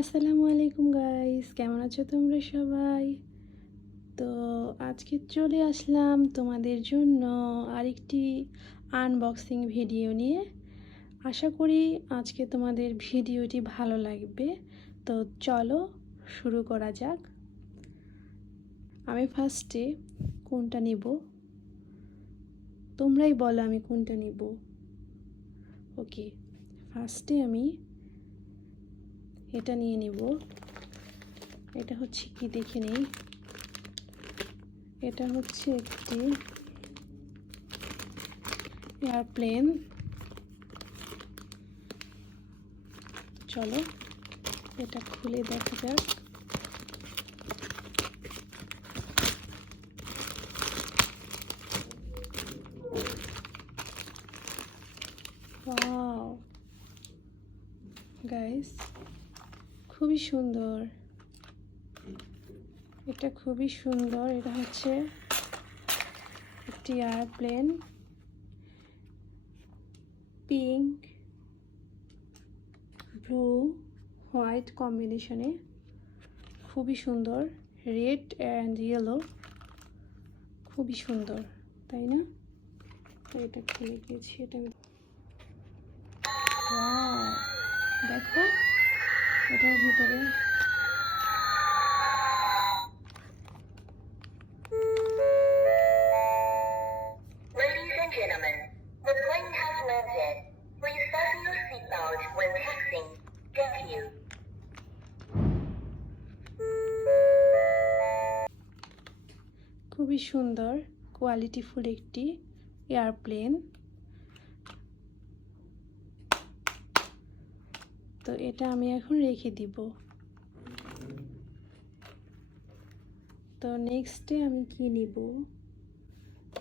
আসসালামু আলাইকুম গাইস, কেমন আছো তোমরা সবাই? তো আজকে চলে আসলাম তোমাদের জন্য আরেকটি আনবক্সিং ভিডিও নিয়ে। আশা করি আজকে তোমাদের ভিডিওটি ভালো লাগবে। তো চলো শুরু করা যাক। আমি ফার্স্টে কোনটা নিব, তোমরাই বলো আমি কোনটা নিব। ওকে, ফার্স্টে আমি এটা নিয়ে নিব। এটা হচ্ছে কি দেখে নেই। এটা হচ্ছে একটি এয়ারপ্লেন। চলো এটা খুলে দেখা যাক। ওয়াও গাইস, খুবই সুন্দর। এটা খুবই সুন্দর। এটা হচ্ছে একটি এয়ারপ্লেন, পিঙ্ক ব্লু হোয়াইট কম্বিনেশনে, খুবই সুন্দর। রেড অ্যান্ড ইয়েলো, খুবই সুন্দর, তাই না? তো এটা খুলে গিয়েছি। এটা ওয়াও, দেখো এটার ভিতরে Ladies and gentlemen, the plane has landed. Please fasten your seatbelt when taxiing. Thank you. খুবই সুন্দর কোয়ালিটিফুল একটি এয়ারপ্লেন। তো এটা আমি এখন রেখে দিব। তো নেক্সটে আমি কি নিব?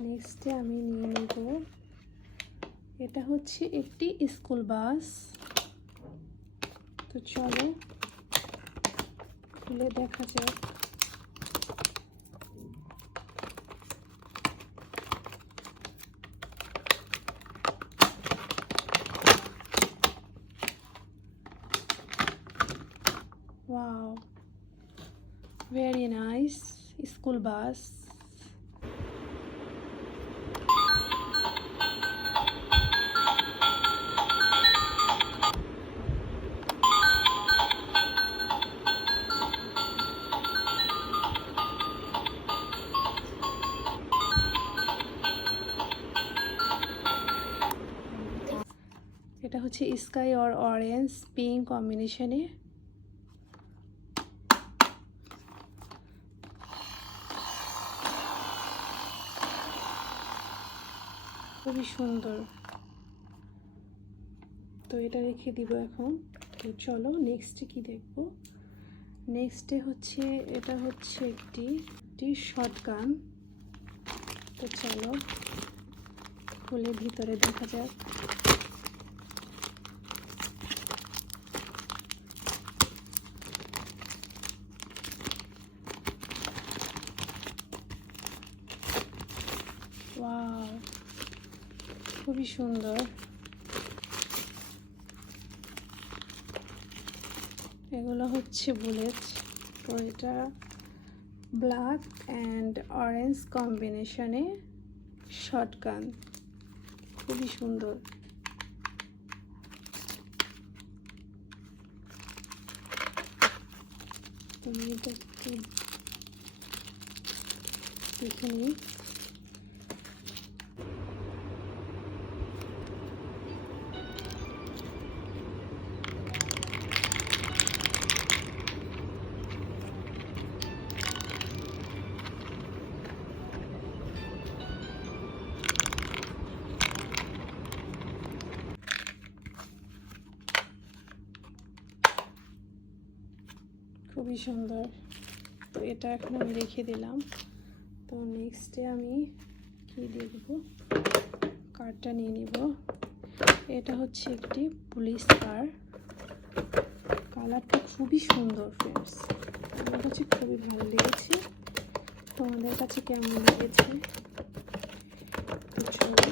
নেক্সটে আমি নিয়ে নেব, এটা হচ্ছে একটি স্কুল বাস। তো চলো খুলে দেখা যাক। Wow, very nice school bus. এটা হচ্ছে স্কাই আর অরেঞ্জ পিঙ্ক কম্বিনেশনে। খুবই সুন্দর। তো এটা রেখে দিব এখন। তো চলো নেক্সটে কি দেখব। নেক্সটে হচ্ছে এটা হচ্ছে একটি শটগান। তো চলো খুলে ভিতরে দেখা যাক। ওয়াও, খুবই সুন্দর। এগুলো হচ্ছে বুলেট। তো এটা ব্ল্যাক অ্যান্ড অরেঞ্জ কম্বিনেশনে শটগান, খুবই সুন্দর। আমি এটা একটু দেখে নিই। খুবই সুন্দর। তো এটা এখন আমি রেখে দিলাম। তো নেক্সটে আমি কি দেখব, কারটা নিয়ে নিব। এটা হচ্ছে একটি পুলিশ কার। কালারটা খুবই সুন্দর ফ্রেন্ডস, আমার কাছে খুবই ভালো লেগেছে। তোমাদের কাছে কেমন লেগেছে? তো চলো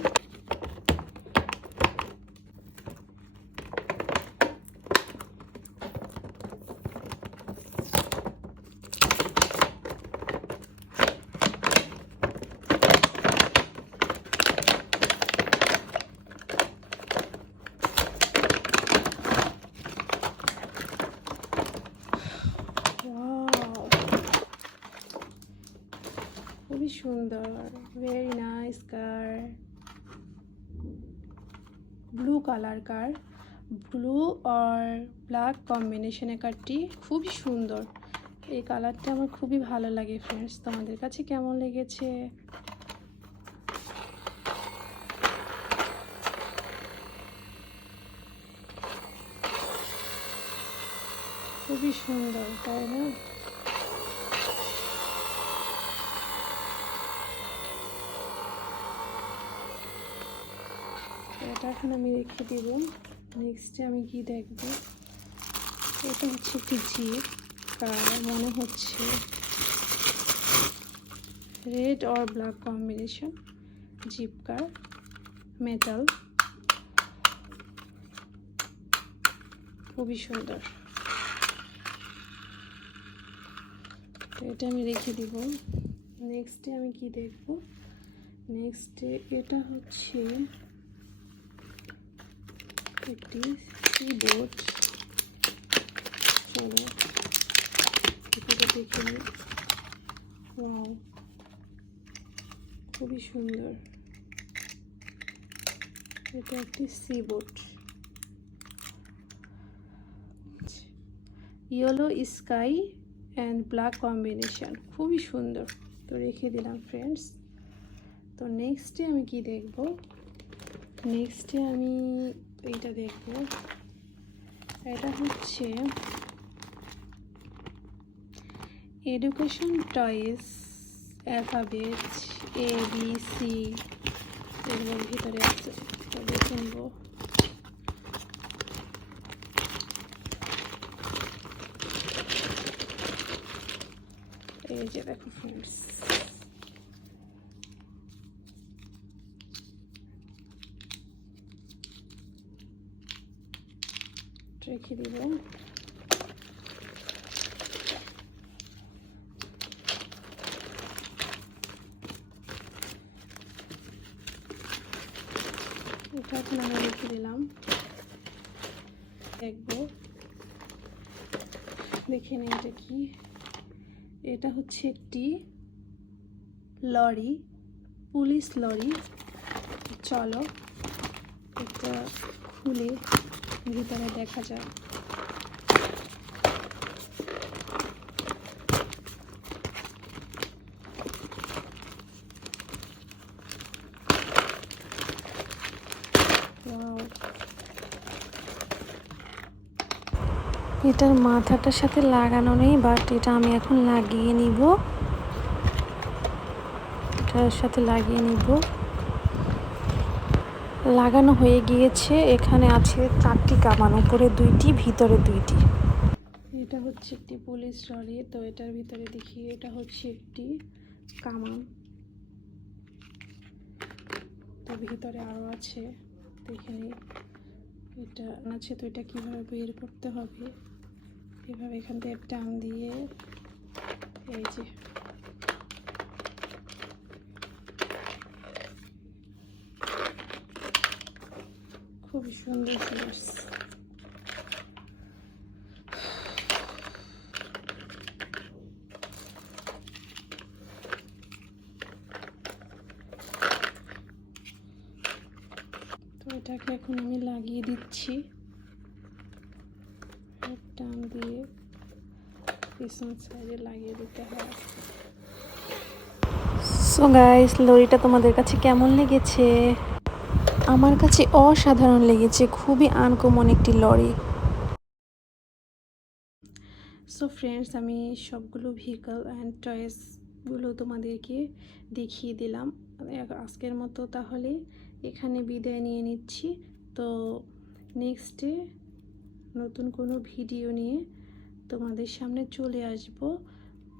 খুবই সুন্দর, very nice car, blue colour car, blue আর ব্ল্যাক কম্বিনেশনের কারটি খুবই সুন্দর। এই কালারটা আমার খুবই ভালো লাগে ফ্রেন্ডস, তোমাদের কাছে কেমন লেগেছে? খুবই সুন্দর, তাই না? এটা এখন আমি রেখে দেব। নেক্সটে আমি কি দেখব, এটা হচ্ছে একটি জিপ কার, মনে হচ্ছে রেড আর ব্ল্যাক কম্বিনেশন জিপ কার, মেটাল, খুবই সুন্দর। তো এটা আমি রেখে দিব। নেক্সটে আমি কি দেখব, নেক্সটে এটা হচ্ছে একটি কিবোর্ড। চলো এটা দেখে নিই। ওয়াও, খুবই সুন্দর। এটা একটি keyboard, yellow sky and black combination, খুবই সুন্দর। তো রেখে দিলাম ফ্রেন্ডস। তো নেক্সটে আমি কি দেখব, নেক্সটে আমি এইটা দেখব। এটা হচ্ছে এডুকেশন টয়েস, অ্যালফাবেট ABC এগুলোর ভিতরে আছে। তো দেখে নেব। এই যে দেখো ফ্রেন্ডস, রেখে দিব। এটা এখন আমি রেখে দিলাম, দেখবো, দেখে নিই এটা কি। এটা হচ্ছে একটি লরি, পুলিশ লরি। চলো এটা খুলে ভিতরে দেখা যায়। ওয়াও, এটার মাথাটার সাথে লাগানো নেই, বাট এটা আমি এখন লাগিয়ে নিব, এটার সাথে লাগিয়ে নিব। লাগানো হয়ে গিয়েছে। এখানে আছে 4টি কামান, উপরে 2টি, ভিতরে 2টি। এটা হচ্ছে একটি পুলিশ লরি। তো এটার ভিতরে দেখি, এটা হচ্ছে একটি কামান, তো ভিতরে আরও আছে, দেখে নিই। এটা আছে, তো এটা কীভাবে বের করতে হবে, এভাবে এখান থেকে টান দিয়ে, এই যে খুবই সুন্দর জিনিস। তো এটাকে এখন আমি লাগিয়ে দিচ্ছি, টান দিয়ে পিছন সাইডে লাগিয়ে দিতে হয়। সো গাইস, লরিটা তোমাদের কাছে কেমন লেগেছে? আমার কাছে অসাধারণ লেগেছে, খুবই আনকমন একটি লরি। সো ফ্রেন্ডস, আমি সবগুলো ভেহিকল অ্যান্ড টয়েসগুলো তোমাদেরকে দেখিয়ে দিলাম। আজকের মতো তাহলে এখানে বিদায় নিয়ে নিচ্ছি। তো নেক্সটে নতুন কোনো ভিডিও নিয়ে তোমাদের সামনে চলে আসব।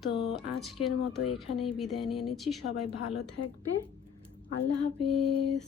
তো আজকের মতো এখানেই বিদায় নিয়ে নিচ্ছি। সবাই ভালো থাকবে। আল্লাহ হাফেজ।